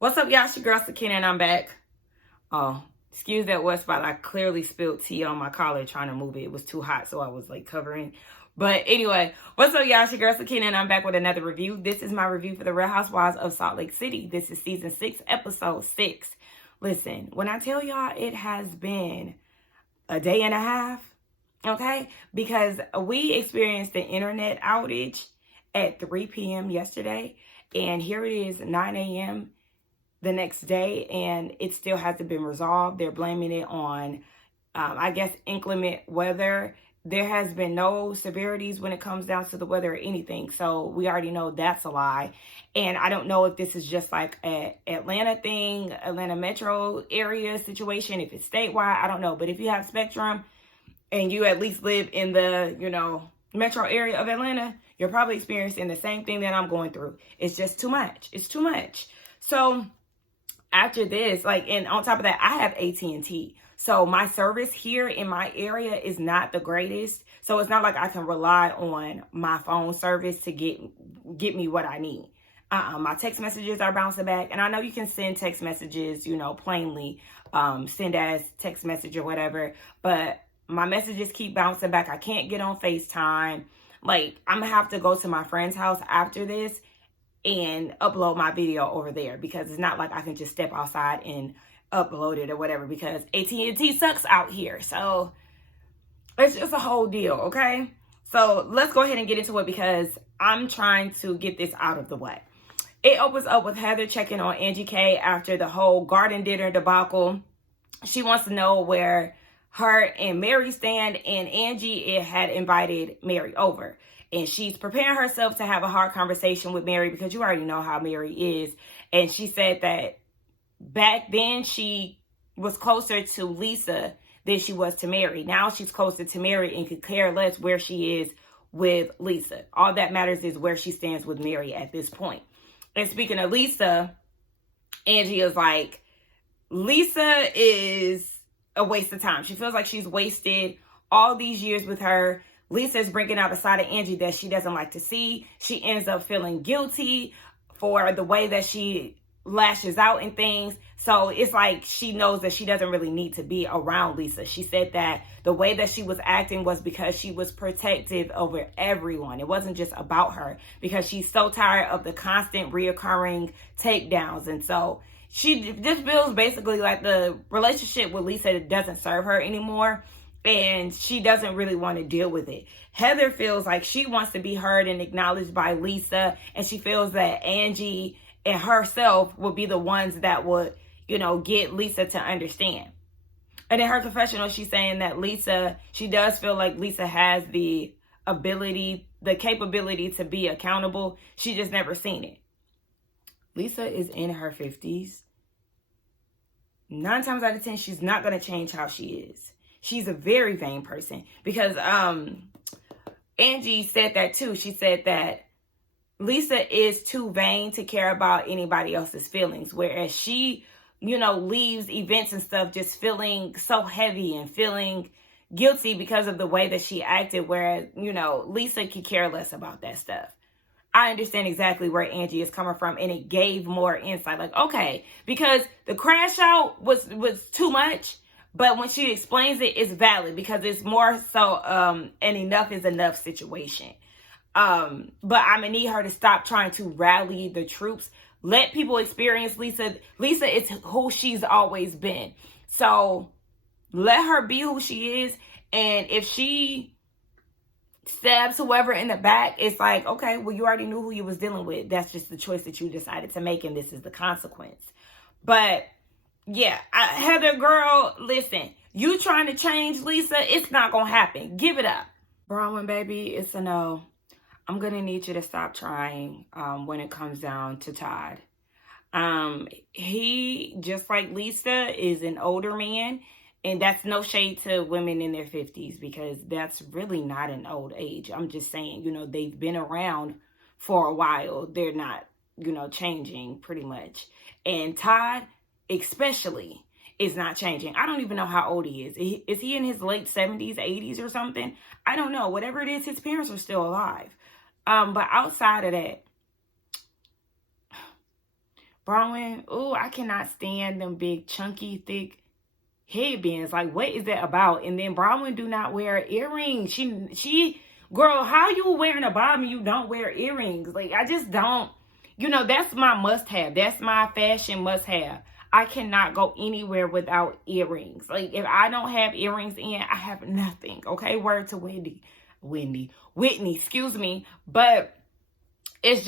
What's up, y'all? It's your girl, Sakina, and I'm back. Oh, excuse that wet spot. I clearly spilled tea on my collar trying to move it. It was too hot, so I was like covering. But anyway, what's up, y'all? It's your girl, Sakina, and I'm back with another review. This is my review for the Real Housewives of Salt Lake City. This is season 6, episode 6. Listen, when I tell y'all it has been a day and a half, okay? Because we experienced the internet outage at 3 p.m. yesterday, and here it is, 9 a.m. the next day, and it still hasn't been resolved. They're blaming it on, I guess, inclement weather. There has been no severities when it comes down to the weather or anything, so we already know that's a lie. And I don't know if this is just like an Atlanta thing, Atlanta metro area situation, if it's statewide, I don't know. But if you have Spectrum and you at least live in the, metro area of Atlanta, you're probably experiencing the same thing that I'm going through. It's just too much. It's too much. So after this, and on top of that, I have AT&T. So my service here in my area is not the greatest. So it's not like I can rely on my phone service to get me what I need. My text messages are bouncing back. And I know you can send text messages, plainly, send as text message or whatever. But my messages keep bouncing back. I can't get on FaceTime. I'm going to have to go to my friend's house after this and upload my video over there, because it's not like I can just step outside and upload it or whatever, because AT&T sucks out here. So it's just a whole deal, okay? So let's go ahead and get into it, because I'm trying to get this out of the way. It opens up with Heather checking on Angie K after the whole garden dinner debacle. She wants to know where her and Mary stand, and Angie had invited Mary over. And she's preparing herself to have a hard conversation with Mary, because you already know how Mary is. And she said that back then she was closer to Lisa than she was to Mary. Now she's closer to Mary and could care less where she is with Lisa. All that matters is where she stands with Mary at this point. And speaking of Lisa, Angie is like, Lisa is a waste of time. She feels like she's wasted all these years with her. Lisa is bringing out a side of Angie that she doesn't like to see. She ends up feeling guilty for the way that she lashes out and things. So it's like she knows that she doesn't really need to be around Lisa. She said that the way that she was acting was because she was protective over everyone. It wasn't just about her, because she's so tired of the constant reoccurring takedowns. And so she just feels basically like the relationship with Lisa doesn't serve her anymore. And she doesn't really want to deal with it. Heather feels like she wants to be heard and acknowledged by Lisa. And she feels that Angie and herself will be the ones that would, get Lisa to understand. And in her confessional, she's saying that she does feel like Lisa has the capability to be accountable. She just never seen it. Lisa is in her 50s. 9 times out of 10, she's not going to change how she is. She's a very vain person, because Angie said that too. She said that Lisa is too vain to care about anybody else's feelings, whereas she, leaves events and stuff just feeling so heavy and feeling guilty because of the way that she acted, whereas, Lisa could care less about that stuff. I understand exactly where Angie is coming from, and it gave more insight. Okay, because the crash out was too much. But when she explains it, it's valid, because it's more so an enough is enough situation. But I'm going to need her to stop trying to rally the troops. Let people experience Lisa. Lisa is who she's always been. So let her be who she is. And if she stabs whoever in the back, it's like, okay, well, you already knew who you was dealing with. That's just the choice that you decided to make, and this is the consequence. But yeah, Heather, girl, listen, you trying to change Lisa, it's not going to happen. Give it up. Bronwyn, baby, it's a no. I'm going to need you to stop trying when it comes down to Todd. He, just like Lisa, is an older man. And that's no shade to women in their 50s, because that's really not an old age. I'm just saying, they've been around for a while. They're not, changing pretty much. And Todd, especially, is not changing. I don't even know how old he is. Is he in his late 70s, 80s or something? I don't know. Whatever it is, his parents are still alive. But outside of that, Bronwyn, ooh, I cannot stand them big, chunky, thick headbands. Like, what is that about? And then Bronwyn do not wear earrings. She, girl, how you wearing a bob and you don't wear earrings? Like, I just don't, that's my must-have. That's my fashion must-have. I cannot go anywhere without earrings. Like, if I don't have earrings in, I have nothing. Okay, word to Whitney, excuse me. But it's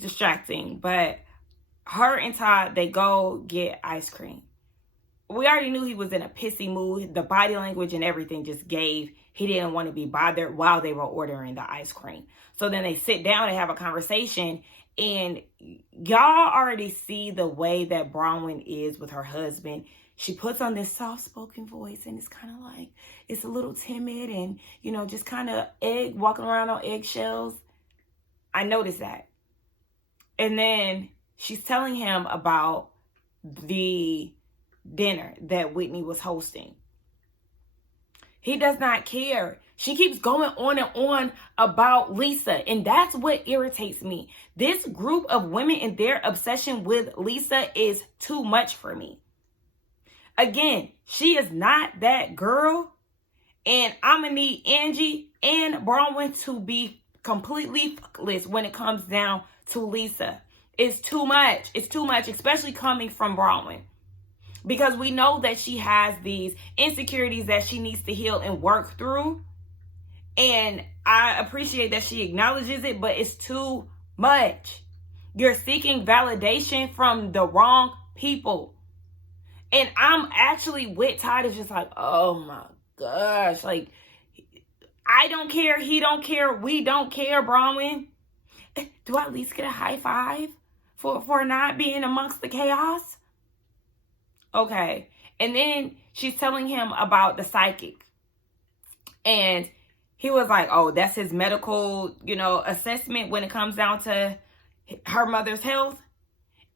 distracting. But her and Todd, they go get ice cream. We already knew he was in a pissy mood. The body language and everything just gave. He didn't want to be bothered while they were ordering the ice cream. So then they sit down and have a conversation. And y'all already see the way that Bronwyn is with her husband. She puts on this soft-spoken voice, and it's kind of like, it's a little timid and, just kind of walking around on eggshells. I noticed that. And then she's telling him about the dinner that Whitney was hosting. He does not care. She keeps going on and on about Lisa, and that's what irritates me. This group of women and their obsession with Lisa is too much for me. Again, she is not that girl, and I'm going to need Angie and Bronwyn to be completely fuckless when it comes down to Lisa. It's too much. It's too much, especially coming from Bronwyn. Because we know that she has these insecurities that she needs to heal and work through. And I appreciate that she acknowledges it, but it's too much. You're seeking validation from the wrong people. And I'm actually with Todd. It's just like, oh my gosh. Like, I don't care. He don't care. We don't care, Bronwyn. Do I at least get a high five for not being amongst the chaos? Okay. And then she's telling him about the psychic. And he was like, oh, that's his medical, assessment when it comes down to her mother's health.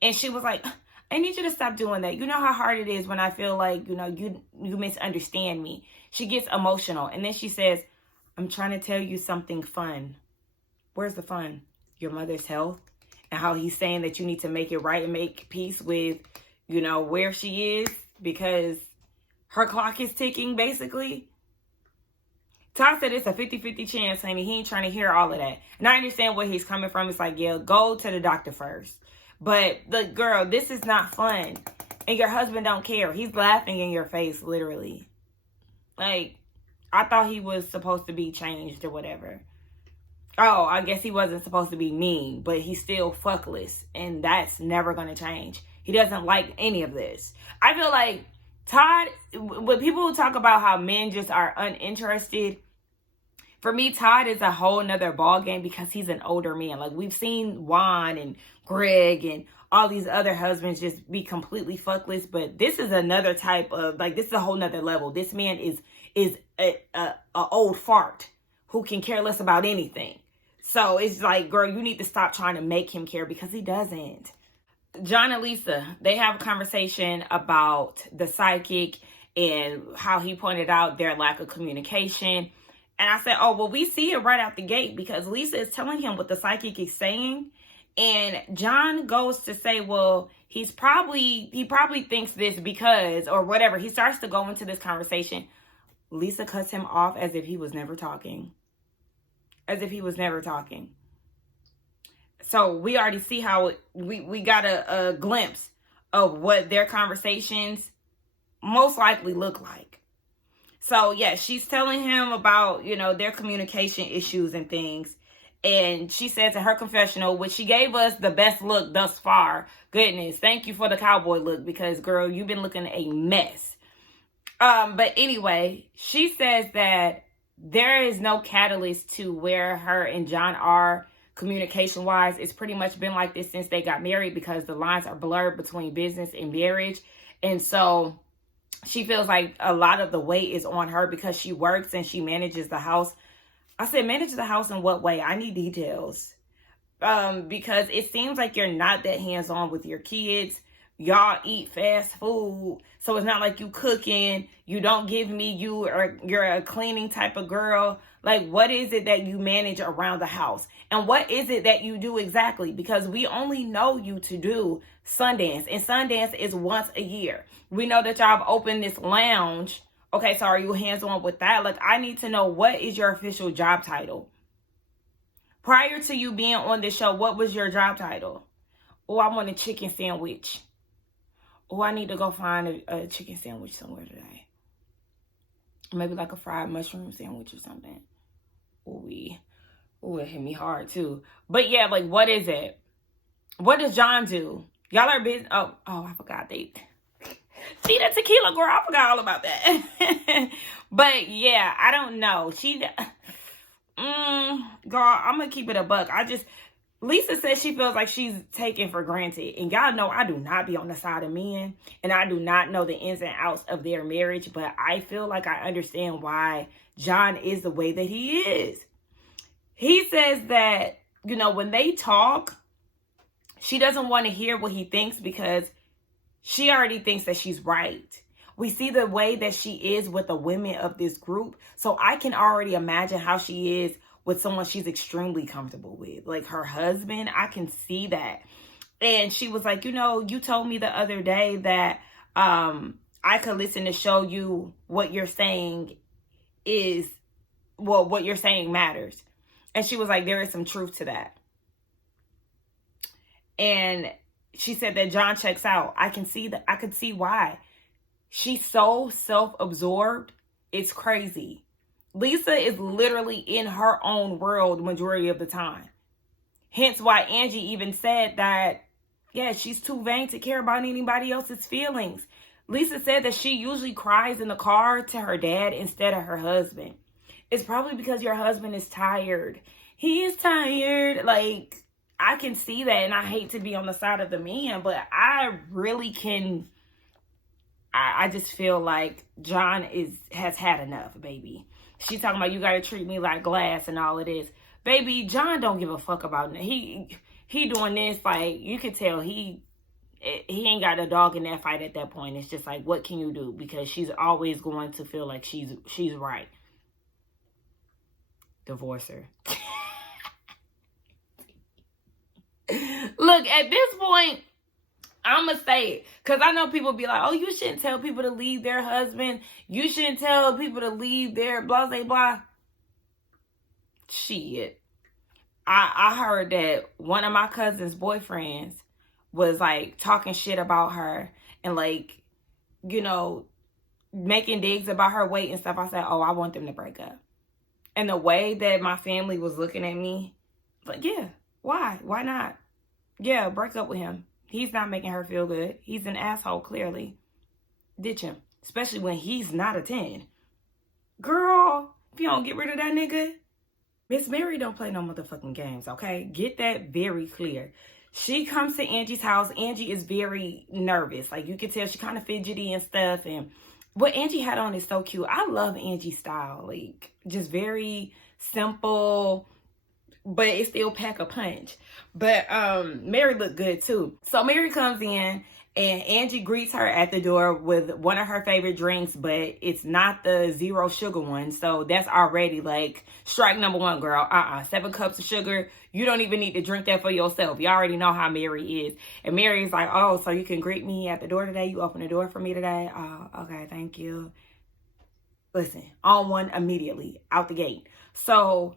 And she was like, I need you to stop doing that. You know how hard it is when I feel like, you misunderstand me. She gets emotional. And then she says, I'm trying to tell you something fun. Where's the fun? Your mother's health. And how he's saying that you need to make it right and make peace with, where she is. Because her clock is ticking, basically. Todd said it's a 50-50 chance, honey. He ain't trying to hear all of that. And I understand where he's coming from. It's like, yeah, go to the doctor first. But, look, girl, this is not fun. And your husband don't care. He's laughing in your face, literally. Like, I thought he was supposed to be changed or whatever. Oh, I guess he wasn't supposed to be mean. But he's still fuckless. And that's never going to change. He doesn't like any of this. I feel like Todd, when people talk about how men just are uninterested, for me, Todd is a whole nother ball game because he's an older man. Like, we've seen Juan and Greg and all these other husbands just be completely fuckless. But this is another type of, like, this is a whole nother level. This man is a old fart who can care less about anything. So it's like, girl, you need to stop trying to make him care because he doesn't. John and Lisa, they have a conversation about the psychic and how he pointed out their lack of communication. And I said, oh, well, we see it right out the gate because Lisa is telling him what the psychic is saying. And John goes to say, well, he probably thinks this because, or whatever. He starts to go into this conversation. Lisa cuts him off as if he was never talking. As if he was never talking. So we already see how we got a glimpse of what their conversations most likely look like. So, yeah, she's telling him about, their communication issues and things. And she says in her confessional, which she gave us the best look thus far. Goodness, thank you for the cowboy look because, girl, you've been looking a mess. But anyway, she says that there is no catalyst to where her and John are communication-wise. It's pretty much been like this since they got married because the lines are blurred between business and marriage. And so she feels like a lot of the weight is on her because she works and she manages the house. I said, manage the house in what way? I need details. Because it seems like you're not that hands-on with your kids. y'all eat fast food, so it's not like you cooking. You don't give me, you're a cleaning type of girl. Like, what is it that you manage around the house? And what is it that you do exactly? Because we only know you to do Sundance, and Sundance is once a year. We know that y'all have opened this lounge. Okay, so are you hands-on with that? Like, I need to know, what is your official job title? Prior to you being on this show, what was your job title? Oh, I want a chicken sandwich. Oh, I need to go find a chicken sandwich somewhere today. Maybe like a fried mushroom sandwich or something. Ooh, it hit me hard too. But yeah, like, what is it? What does John do? Y'all are busy. Oh, I forgot. See that tequila, girl? I forgot all about that. But yeah, I don't know. Girl, I'm gonna keep it a buck. Lisa says she feels like she's taken for granted. And y'all know I do not be on the side of men. And I do not know the ins and outs of their marriage. But I feel like I understand why John is the way that he is. He says that, when they talk, she doesn't want to hear what he thinks because she already thinks that she's right. We see the way that she is with the women of this group. So I can already imagine how she is with someone she's extremely comfortable with. Like her husband, I can see that. And she was like, you told me the other day that I could listen to show you what you're saying what you're saying matters. And she was like, there is some truth to that. And she said that John checks out. I could see why. She's so self-absorbed. It's crazy. Lisa is literally in her own world majority of the time. Hence why Angie even said that, yeah, she's too vain to care about anybody else's feelings. Lisa said that she usually cries in the car to her dad instead of her husband. It's probably because your husband is tired. He is tired. Like, I can see that, and I hate to be on the side of the man, but I really can. I just feel like John has had enough, baby. She's talking about, you got to treat me like glass and all of this. Baby, John don't give a fuck about it. He doing this, like, you can tell he ain't got a dog in that fight at that point. It's just like, what can you do? Because she's always going to feel like she's right. Divorce her. Look, at this point, I'm going to say it. Because I know people be like, oh, you shouldn't tell people to leave their husband. You shouldn't tell people to leave their blah, blah, blah. Shit. I heard that one of my cousin's boyfriends was like talking shit about her and like, making digs about her weight and stuff. I said, oh, I want them to break up. And the way that my family was looking at me, like, yeah, why? Why not? Yeah, break up with him. He's not making her feel good. He's an asshole, clearly. Ditch him. Especially when he's not a 10. Girl, if you don't get rid of that nigga, Miss Mary don't play no motherfucking games, okay? Get that very clear. She comes to Angie's house. Angie is very nervous. Like, you can tell she kind of fidgety and stuff. And what Angie had on is so cute. I love Angie's style. Like, just very simple, but it still pack a punch. But Mary looked good too. So Mary comes in and Angie greets her at the door with one of her favorite drinks, but it's not the 0 sugar one. So that's already like strike number 1, girl. 7 cups of sugar. You don't even need to drink that for yourself. You already know how Mary is. And Mary's like, oh, so you can greet me at the door today? You open the door for me today? Oh, okay, thank you. Listen, on one immediately, out the gate. So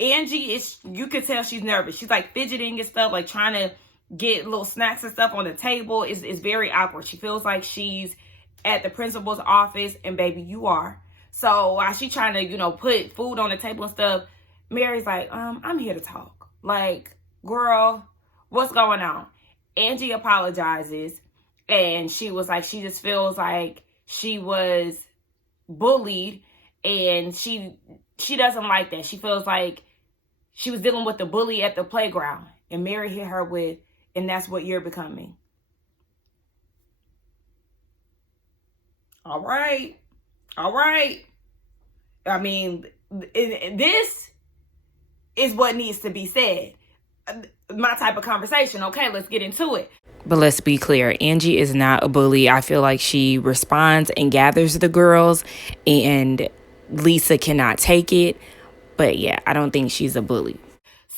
Angie you could tell she's nervous. She's like fidgeting and stuff, like trying to get little snacks and stuff on the table. It's very awkward. She feels like she's at the principal's office, and baby, you are. So while she's trying to, put food on the table and stuff, Mary's like, I'm here to talk. Like, girl, what's going on? Angie apologizes, and she was like, she just feels like she was bullied, and she doesn't like that. She feels like she was dealing with the bully at the playground. And Mary hit her with, and that's what you're becoming. All right. I mean, this is what needs to be said. my type of conversation. Okay, let's get into it. But let's be clear, Angie is not a bully. I feel like she responds and gathers the girls, and Lisa cannot take it. But yeah, I don't think she's a bully.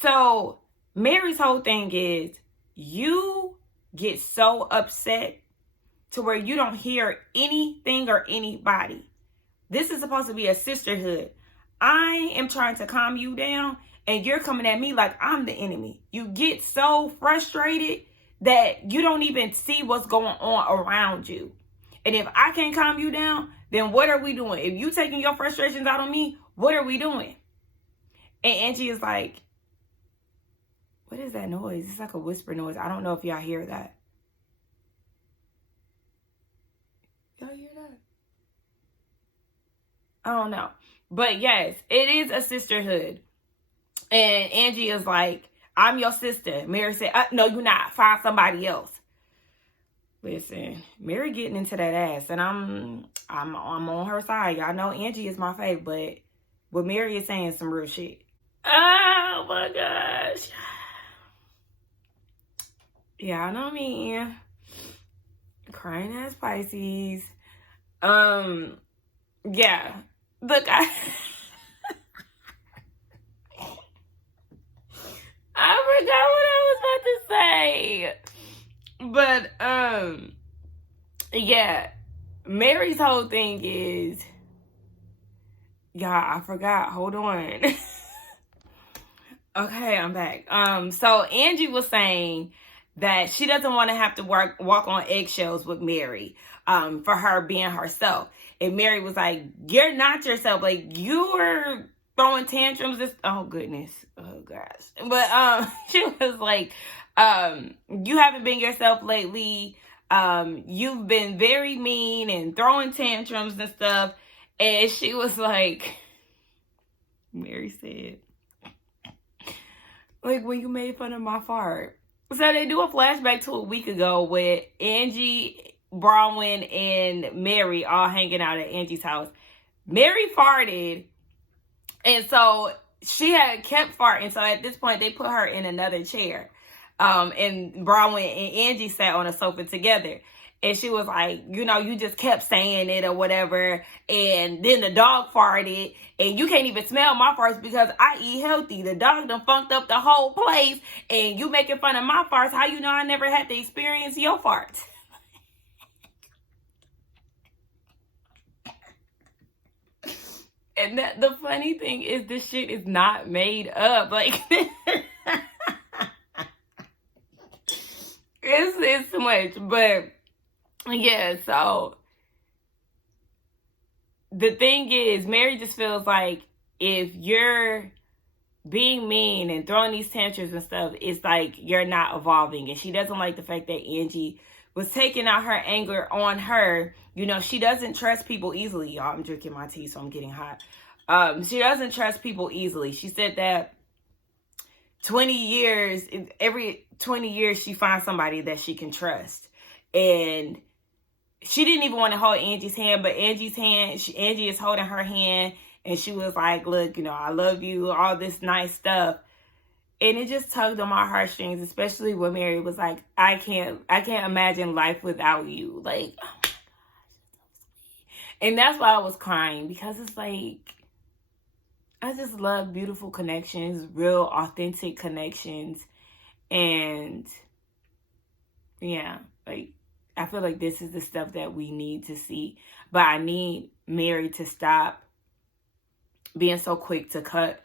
So Mary's whole thing is, you get so upset to where you don't hear anything or anybody. This is supposed to be a sisterhood. I am trying to calm you down, and you're coming at me like I'm the enemy. You get so frustrated that you don't even see what's going on around you. And if I can't calm you down, then what are we doing? If you taking your frustrations out on me, what are we doing? And Angie is like, what is that noise? It's like a whisper noise. I don't know if y'all hear that. Y'all hear that? I don't know. But yes, it is a sisterhood. And Angie is like, I'm your sister. Mary said, no, you're not. Find somebody else. Listen, Mary getting into that ass, and I'm on her side. Y'all know Angie is my fave, but what Mary is saying is some real shit. Oh my gosh. Y'all know me. Crying ass Pisces. Yeah. Look, I forgot what I was about to say. But yeah, Mary's whole thing is, y'all, I forgot. Hold on. Okay, I'm back. So Angie was saying that she doesn't want to have to walk on eggshells with Mary, for her being herself. And Mary was like, you're not yourself. Like, you were throwing tantrums. Oh goodness. Oh gosh. But she was like, you haven't been yourself lately. You've been very mean and throwing tantrums and stuff. And she was like, Mary said, like, when you made fun of my fart. So they do a flashback to a week ago with Angie, Bronwyn, and Mary all hanging out at Angie's house. Mary farted, and so she had kept farting. So at this point, they put her in another chair. And Bronwyn and Angie sat on a sofa together. And she was like, you know, you just kept saying it or whatever. And then the dog farted. And you can't even smell my farts because I eat healthy. The dog done funked up the whole place. And you making fun of my farts. How you know I never had to experience your farts? And the funny thing is, this shit is not made up. Like, it's too much. But yeah, so the thing is, Mary just feels like if you're being mean and throwing these tantrums and stuff, it's like you're not evolving. And she doesn't like the fact that Angie was taking out her anger on her. You know, she doesn't trust people easily. Y'all, I'm drinking my tea, so I'm getting hot. She doesn't trust people easily. She said that every 20 years, she finds somebody that she can trust. And she didn't even want to hold Angie's hand, but Angie is holding her hand. And she was like, look, you know, I love you, all this nice stuff. And it just tugged on my heartstrings, especially when Mary was like, I can't imagine life without you. Like, oh my gosh. And that's why I was crying, because it's like, I just love beautiful connections, real authentic connections. And yeah, like, I feel like this is the stuff that we need to see. But I need Mary to stop being so quick to cut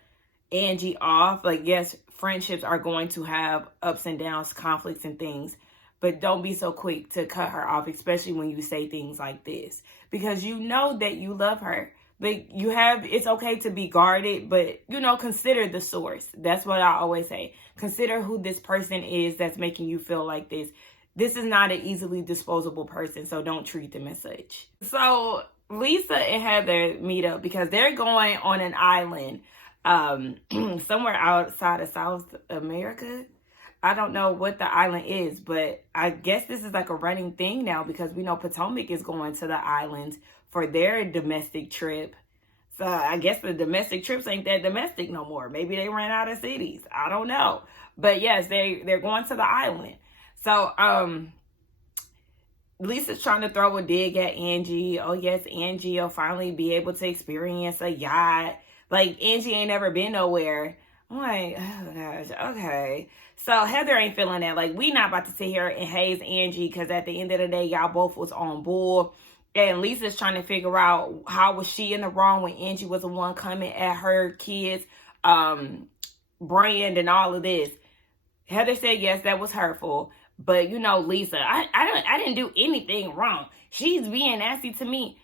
Angie off. Like, yes, friendships are going to have ups and downs, conflicts and things, but don't be so quick to cut her off, especially when you say things like this, because you know that you love her. Like, it's okay to be guarded, but, you know, consider the source. That's what I always say. Consider who this person is that's making you feel like this. This is not an easily disposable person, so don't treat them as such. So Lisa and Heather meet up because they're going on an island somewhere outside of South America. I don't know what the island is, but I guess this is like a running thing now because we know Potomac is going to the islands for their domestic trip. I guess the domestic trips ain't that domestic no more. Maybe they ran out of cities. I don't know. But yes, they're going to the island. So Lisa's trying to throw a dig at Angie. Oh yes, Angie will finally be able to experience a yacht. Like, Angie ain't never been nowhere. I'm like, oh gosh, okay. So Heather ain't feeling that. Like, we not about to sit here and haze Angie, because at the end of the day, y'all both was on bull. And Lisa's trying to figure out how was she in the wrong when Angie was the one coming at her kids, brand and all of this. Heather said, yes, that was hurtful. But, you know, Lisa, I didn't do anything wrong. She's being nasty to me.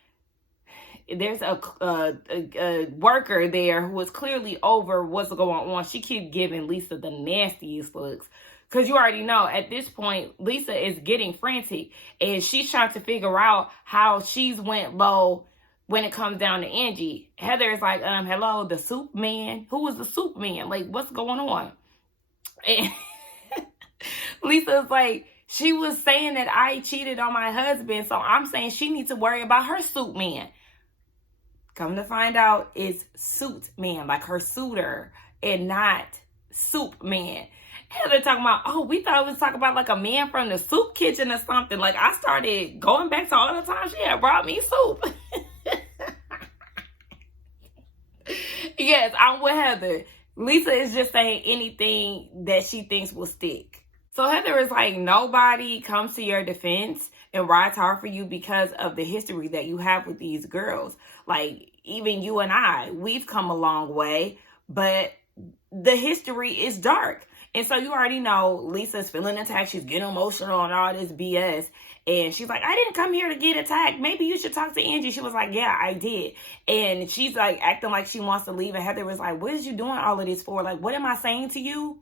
There's a worker there who was clearly over what's going on. She keeps giving Lisa the nastiest looks. Because you already know, at this point, Lisa is getting frantic. And she's trying to figure out how she's went low when it comes down to Angie. Heather is like, hello, the soup man? Who was the soup man? Like, what's going on? And Lisa's like, she was saying that I cheated on my husband. So I'm saying she needs to worry about her soup man. Come to find out, it's suit man, like her suitor, and not soup man. And they're talking about, oh, we thought it was talking about like a man from the soup kitchen or something. Like, I started going back to all the time she had brought me soup. Yes, I'm with Heather. Lisa is just saying anything that she thinks will stick. So Heather is like, nobody comes to your defense and rides hard for you because of the history that you have with these girls. Like, even you and I, we've come a long way, but the history is dark. And so you already know Lisa's feeling attacked. She's getting emotional and all this BS. And she's like, I didn't come here to get attacked. Maybe you should talk to Angie. She was like, yeah, I did. And she's like acting like she wants to leave. And Heather was like, what is you doing all of this for? Like, what am I saying to you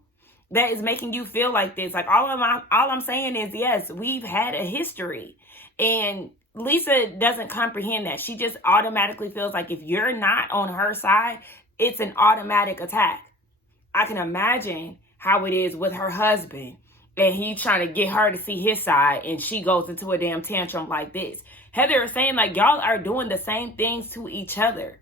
that is making you feel like this? Like, all I'm saying is, yes, we've had a history. And Lisa doesn't comprehend that. She just automatically feels like if you're not on her side, it's an automatic attack. I can imagine how it is with her husband, and he trying to get her to see his side, and she goes into a damn tantrum like this. Heather is saying, like, y'all are doing the same things to each other.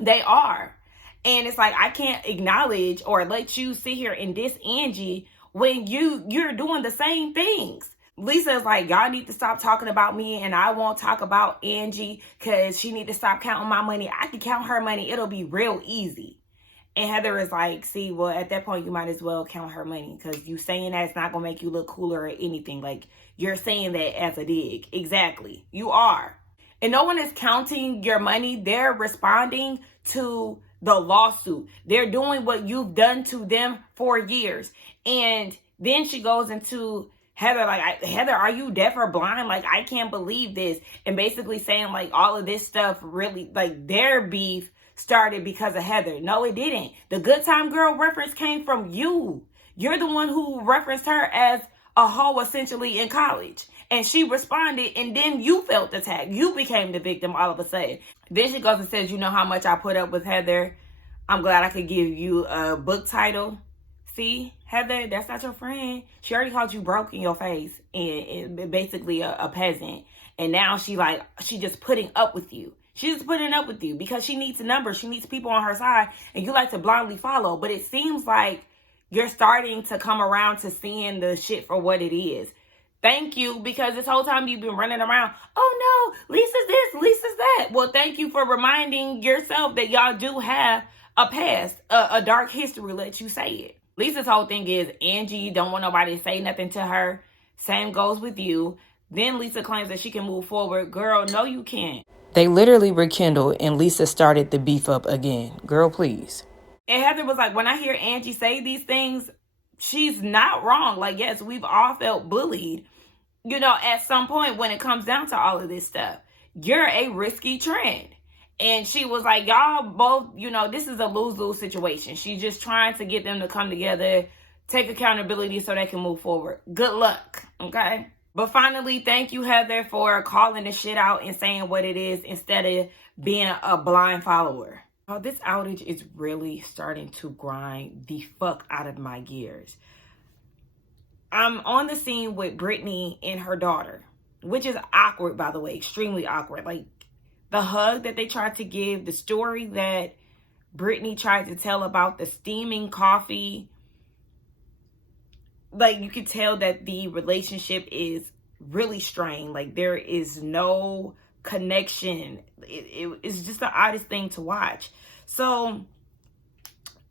They are. And it's like, I can't acknowledge or let you sit here and diss Angie when you're doing the same things. Lisa is like, y'all need to stop talking about me, and I won't talk about Angie because she need to stop counting my money. I can count her money. It'll be real easy. And Heather is like, see, well, at that point, you might as well count her money, because you saying that it's not going to make you look cooler or anything. Like, you're saying that as a dig. Exactly. You are. And no one is counting your money. They're responding to the lawsuit. They're doing what you've done to them for years. And then she goes into Heather, like, Heather, are you deaf or blind? Like, I can't believe this. And basically saying, like, all of this stuff really, like, their beef started because of Heather. No, it didn't. The Good Time Girl reference came from you. You're the one who referenced her as a hoe essentially in college. And she responded, and then you felt attacked. You became the victim all of a sudden. Then she goes and says, you know how much I put up with Heather? I'm glad I could give you a book title. See, Heather, that's not your friend. She already called you broke in your face and basically a peasant. And now she just putting up with you. She's just putting up with you because she needs a number. She needs people on her side, and you like to blindly follow. But it seems like you're starting to come around to seeing the shit for what it is. Thank you, because this whole time you've been running around, oh no, Lisa's this, Lisa's that. Well, thank you for reminding yourself that y'all do have a past, a dark history, let you say it. Lisa's whole thing is Angie don't want nobody to say nothing to her. Same goes with you. Then Lisa claims that she can move forward. Girl, no, you can't. They literally rekindled, and Lisa started the beef up again. Girl, please. And Heather was like, when I hear Angie say these things, she's not wrong. Like, yes, we've all felt bullied, you know, at some point when it comes down to all of this stuff. You're a risky trend. And she was like, y'all both, you know, this is a lose-lose situation. She's just trying to get them to come together, take accountability so they can move forward. Good luck, okay? But finally, thank you, Heather, for calling the shit out and saying what it is instead of being a blind follower. Oh, this outage is really starting to grind the fuck out of my gears. I'm on the scene with Britney and her daughter, which is awkward, by the way, extremely awkward. Like, the hug that they tried to give, the story that Britney tried to tell about the steaming coffee. Like, you could tell that the relationship is really strained. Like, there is no connection. It's just the oddest thing to watch. So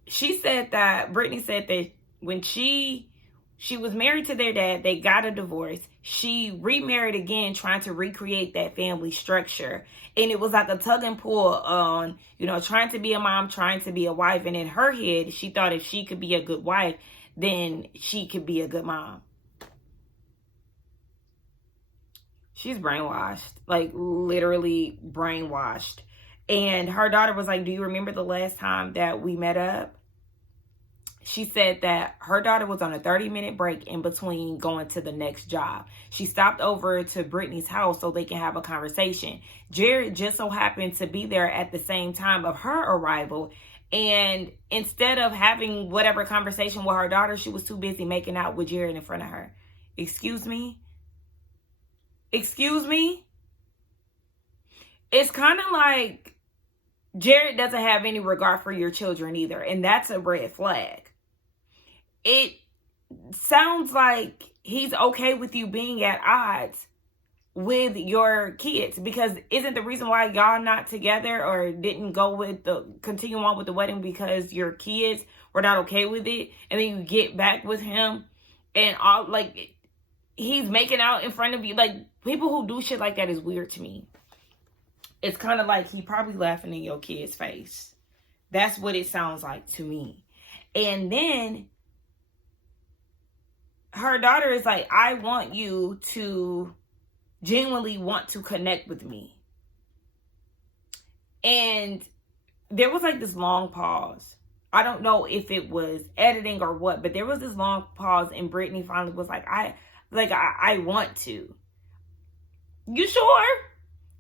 Britney said that when she was married to their dad, they got a divorce. She remarried again, trying to recreate that family structure. And it was like a tug and pull on, trying to be a mom, trying to be a wife. And in her head, she thought if she could be a good wife, then she could be a good mom. She's brainwashed, like literally brainwashed. And her daughter was like, do you remember the last time that we met up? She said that her daughter was on a 30-minute break in between going to the next job. She stopped over to Britney's house so they can have a conversation. Jared just so happened to be there at the same time of her arrival. And instead of having whatever conversation with her daughter, she was too busy making out with Jared in front of her. Excuse me? Excuse me? It's kind of like Jared doesn't have any regard for your children either. And that's a red flag. It sounds like he's okay with you being at odds with your kids, because isn't the reason why y'all not together or didn't continue on with the wedding because your kids were not okay with it, and then you get back with him and all, like, he's making out in front of you. Like, people who do shit like that is weird to me. It's kind of like he probably laughing in your kid's face. That's what it sounds like to me. And then her daughter is like, I want you to genuinely want to connect with me. And there was like this long pause. I don't know if it was editing or what, but there was this long pause, and Britney finally was like, I want to. You sure?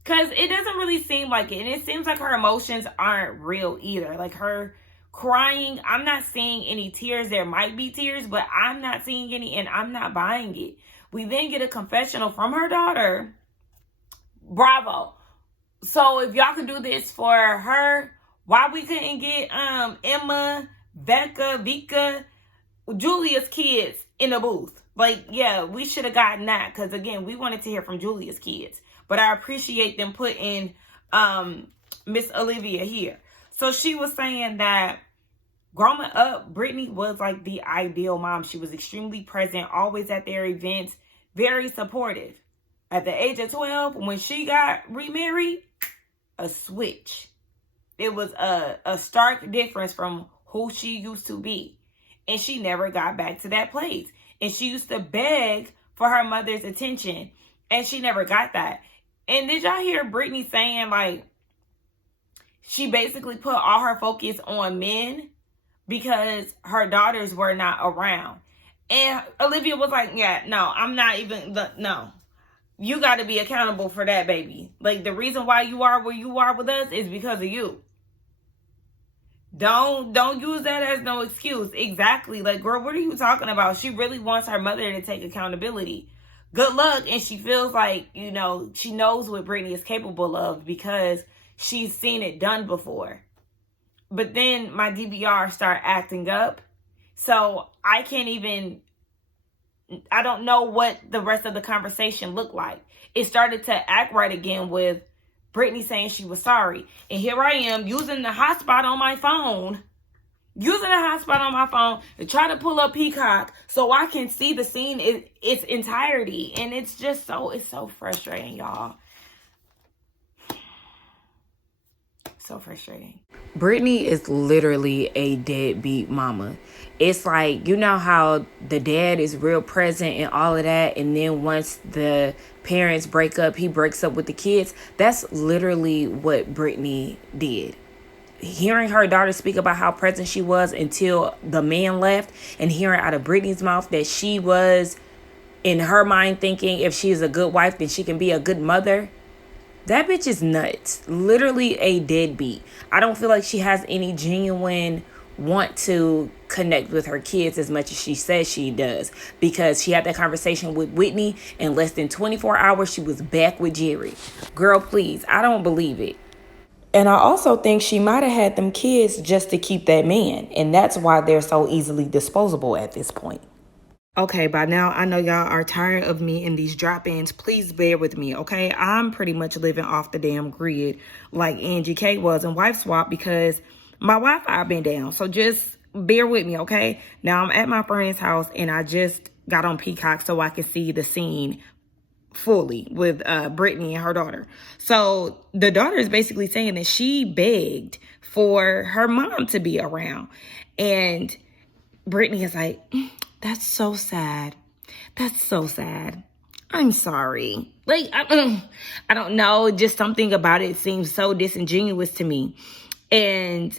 Because it doesn't really seem like it. And it seems like her emotions aren't real either. Like, her crying, I'm not seeing any tears. There might be tears, but I'm not seeing any, and I'm not buying it. We then get a confessional from her daughter. Bravo. So if y'all could do this for her, why we couldn't get Emma, Becca, Vika, Julia's kids in the booth? Like, yeah, we should have gotten that, because again, we wanted to hear from Julia's kids. But I appreciate them putting Miss Olivia here. So she was saying that growing up, Britney was like the ideal mom. She was extremely present, always at their events, very supportive. At the age of 12, when she got remarried, a switch. It was a stark difference from who she used to be. And she never got back to that place. And she used to beg for her mother's attention, and she never got that. And did y'all hear Britney saying, like, she basically put all her focus on men because her daughters were not around? And Olivia was like, yeah, no, I'm not even, no. You got to be accountable for that, baby. Like, the reason why you are where you are with us is because of you. Don't use that as no excuse. Exactly. Like, girl, what are you talking about? She really wants her mother to take accountability. Good luck. And she feels like, she knows what Britney is capable of because she's seen it done before. But then my DVR start acting up. So I don't know what the rest of the conversation looked like. It started to act right again with Britney saying she was sorry. And here I am using the hotspot on my phone. To try to pull up Peacock so I can see the scene in its entirety. And it's so frustrating, y'all. So frustrating. Britney is literally a deadbeat mama. It's like, you know how the dad is real present and all of that, and then once the parents break up, he breaks up with the kids. That's literally what Britney did. Hearing her daughter speak about how present she was until the man left, and hearing out of Britney's mouth that she was, in her mind, thinking if she is a good wife, then she can be a good mother. That bitch is nuts. Literally a deadbeat. I don't feel like she has any genuine want to connect with her kids as much as she says she does, because she had that conversation with Whitney in less than 24 hours she was back with Jerry. Girl, please, I don't believe it. And I also think she might have had them kids just to keep that man, and that's why they're so easily disposable at this point. Okay, by now I know y'all are tired of me in these drop-ins. Please bear with me, okay? I'm pretty much living off the damn grid like Angie K was in Wife Swap because my Wi-Fi been down. So just bear with me, okay? Now I'm at my friend's house and I just got on Peacock so I can see the scene fully with Britney and her daughter. So the daughter is basically saying that she begged for her mom to be around. And Britney is like, that's so sad. That's so sad. I'm sorry. Like, I don't know. Just something about it seems so disingenuous to me. And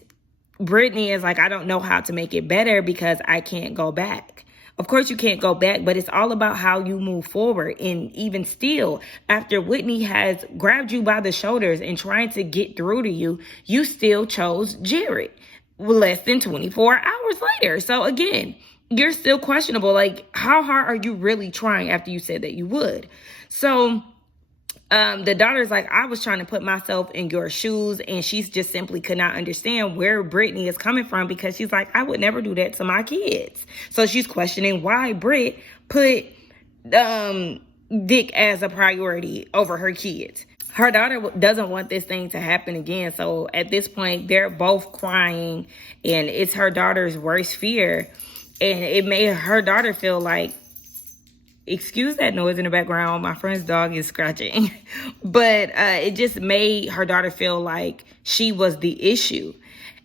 Britney is like, I don't know how to make it better because I can't go back. Of course you can't go back, but it's all about how you move forward. And even still, after Whitney has grabbed you by the shoulders and trying to get through to you, you still chose Jared less than 24 hours later. So again, you're still questionable. Like, how hard are you really trying after you said that you would? So the daughter's like, I was trying to put myself in your shoes, and she's just simply could not understand where Britney is coming from, because she's like, I would never do that to my kids. So she's questioning why Brit put Dick as a priority over her kids. Her daughter doesn't want this thing to happen again. So at this point, they're both crying, and it's her daughter's worst fear. And it made her daughter feel like, excuse that noise in the background, my friend's dog is scratching. But it just made her daughter feel like she was the issue.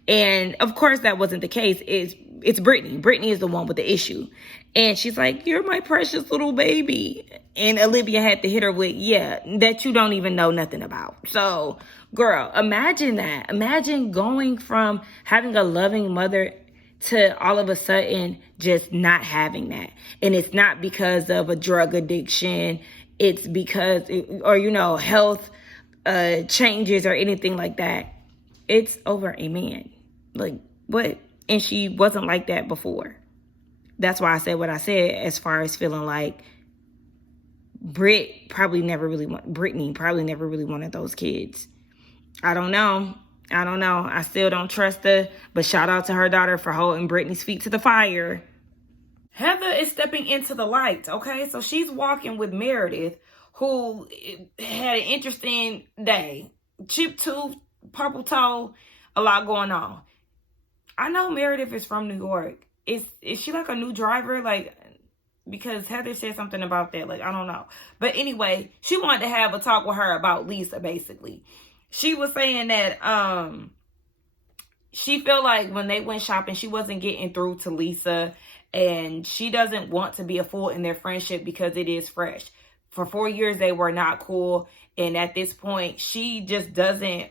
And of course that wasn't the case. It's Britney. Britney is the one with the issue. And she's like, you're my precious little baby. And Olivia had to hit her with, yeah, that you don't even know nothing about. So, girl, imagine that. Imagine going from having a loving mother to all of a sudden just not having that. And it's not because of a drug addiction. It's because, health changes or anything like that. It's over a man. Like, what? And she wasn't like that before. That's why I said what I said, as far as feeling like Britney probably never really wanted those kids. I don't know. I still don't trust her, but shout out to her daughter for holding Britney's feet to the fire. Heather is stepping into the light, okay? So she's walking with Meredith, who had an interesting day. Chipped tooth, purple toe, a lot going on. I know Meredith is from New York. Is she like a new driver? Like, because Heather said something about that. Like, I don't know. But anyway, she wanted to have a talk with her about Lisa, basically. She was saying that she felt like when they went shopping, she wasn't getting through to Lisa. And she doesn't want to be a fool in their friendship because it is fresh. For 4 years, they were not cool. And at this point, she just doesn't.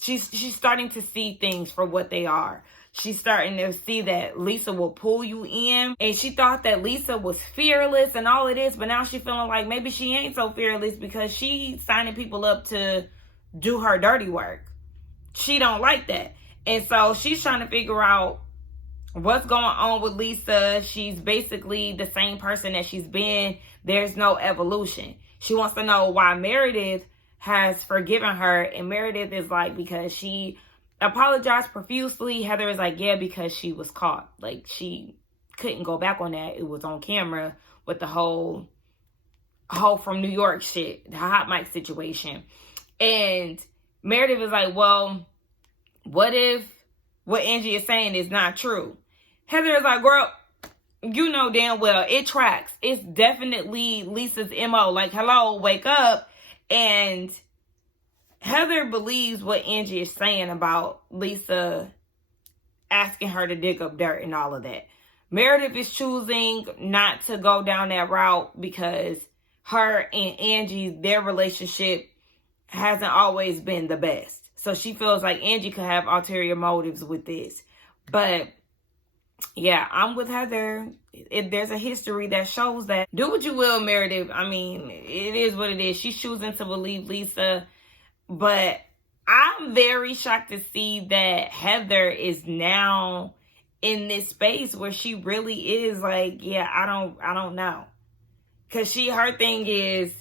She's starting to see things for what they are. She's starting to see that Lisa will pull you in. And she thought that Lisa was fearless and all it is. But now she's feeling like maybe she ain't so fearless because she's signing people up to do her dirty work. She don't like that. And so she's trying to figure out what's going on with Lisa. She's basically the same person that she's been. There's no evolution. She wants to know why Meredith has forgiven her. And Meredith is like, because she apologized profusely. Heather is like, yeah, because she was caught. Like, she couldn't go back on that. It was on camera with the whole from New York shit, the hot mic situation. And Meredith is like, well, what if what Angie is saying is not true? Heather is like, girl, you know damn well it tracks. It's definitely Lisa's MO. Like, hello, wake up. And Heather believes what Angie is saying about Lisa asking her to dig up dirt and all of that. Meredith is choosing not to go down that route because her and Angie, their relationship hasn't always been the best. So she feels like Angie could have ulterior motives with this. But yeah, I'm with Heather. If there's a history that shows that. Do what you will, Meredith. I mean, it is what it is. She's choosing to believe Lisa. But I'm very shocked to see that Heather is now in this space where she really is like, yeah, I don't know. Cause her thing is,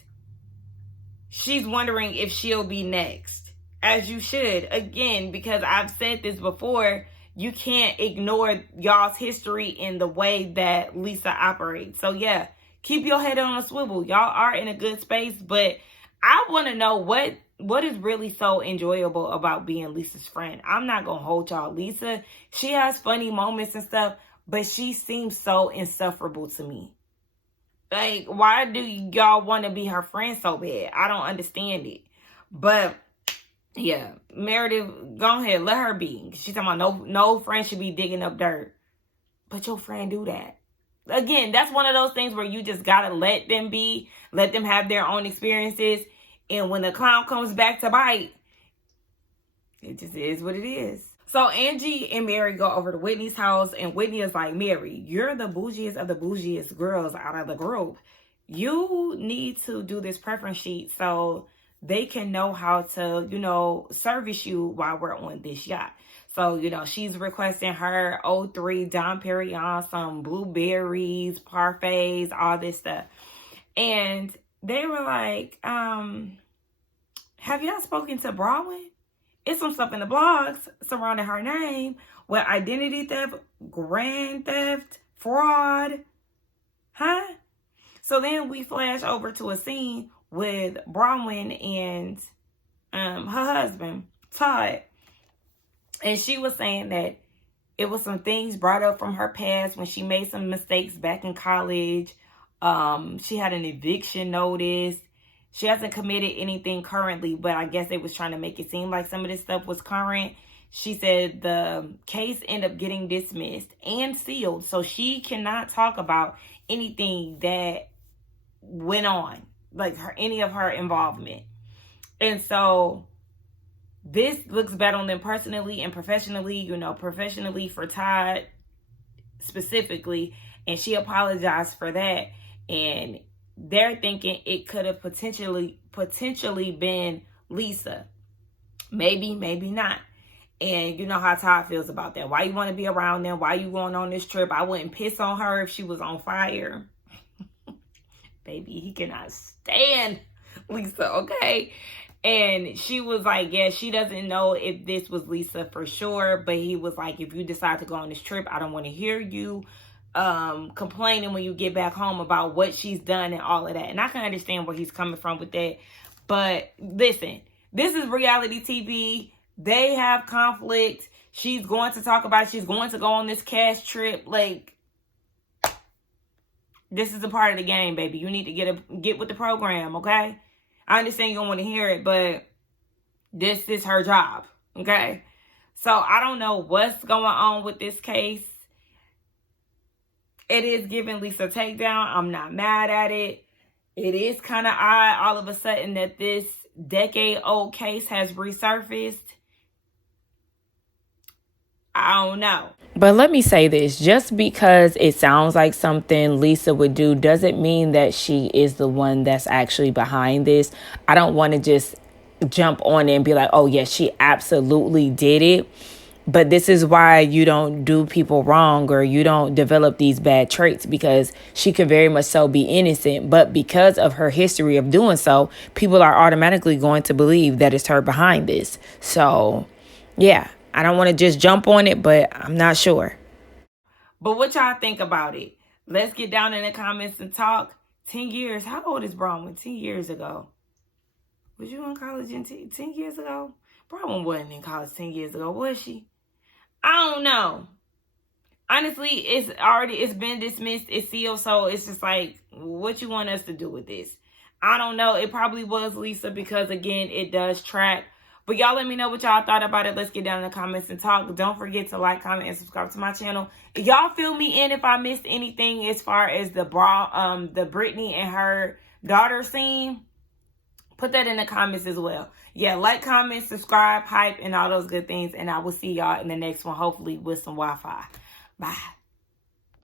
she's wondering if she'll be next. As you should. Again, because I've said this before, you can't ignore y'all's history in the way that Lisa operates. So yeah, keep your head on a swivel. Y'all are in a good space, but I want to know what is really so enjoyable about being Lisa's friend. I'm not going to hold y'all. Lisa, she has funny moments and stuff, but she seems so insufferable to me. Like, why do y'all want to be her friend so bad? I don't understand it. But yeah, Meredith, go ahead, let her be. She's talking about no friend should be digging up dirt. But your friend do that. Again, that's one of those things where you just gotta let them be, let them have their own experiences. And when the clown comes back to bite, it just is what it is. So Angie and Mary go over to Whitney's house, and Whitney is like, Mary, you're the bougiest of the bougiest girls out of the group. You need to do this preference sheet so they can know how to, service you while we're on this yacht. So, she's requesting her 03 Dom Perignon, some blueberries, parfaits, all this stuff. And they were like, have y'all spoken to Bronwyn? It's some stuff in the blogs surrounding her name with identity theft, grand theft, fraud. Huh? So then we flash over to a scene with Bronwyn and her husband, Todd. And she was saying that it was some things brought up from her past when she made some mistakes back in college. She had an eviction notice. She hasn't committed anything currently, but I guess they was trying to make it seem like some of this stuff was current. She said the case ended up getting dismissed and sealed, so she cannot talk about anything that went on, like any of her involvement. And so this looks bad on them personally and professionally, professionally for Todd specifically, and she apologized for that. And they're thinking it could have potentially been Lisa. Maybe not. And you know how Todd feels about that. Why you want to be around them? Why you going on this trip? I wouldn't piss on her if she was on fire. Baby, he cannot stand Lisa, okay? And she was like, yeah, she doesn't know if this was Lisa for sure. But he was like, if you decide to go on this trip, I don't want to hear you complaining when you get back home about what she's done and all of that. And I can understand where he's coming from with that. But listen, this is reality TV. They have conflict. She's going to talk about it. She's going to go on this cash trip. Like, this is a part of the game, baby. You need to get with the program, okay? I understand you don't want to hear it, but this is her job, okay? So I don't know what's going on with this case. It is giving Lisa takedown. I'm not mad at it. It is kind of odd all of a sudden that this decade-old case has resurfaced. I don't know. But let me say this, just because it sounds like something Lisa would do doesn't mean that she is the one that's actually behind this. I don't want to just jump on it and be like, oh, yes, she absolutely did it. But this is why you don't do people wrong or you don't develop these bad traits, because she could very much so be innocent. But because of her history of doing so, people are automatically going to believe that it's her behind this. So, yeah, I don't want to just jump on it, but I'm not sure. But what y'all think about it? Let's get down in the comments and talk. 10 years. How old is Bronwyn? 10 years ago. Was you in college 10 years ago? Bronwyn wasn't in college 10 years ago, was she? I don't know. Honestly, it's been dismissed. It's sealed. So it's just like, what you want us to do with this? I don't know. It probably was Lisa because, again, it does track. But y'all let me know what y'all thought about it. Let's get down in the comments and talk. Don't forget to like, comment, and subscribe to my channel. Y'all fill me in if I missed anything as far as the Britney and her daughter scene. Put that in the comments as well. Yeah, like, comment, subscribe, hype, and all those good things. And I will see y'all in the next one, hopefully with some Wi-Fi. Bye.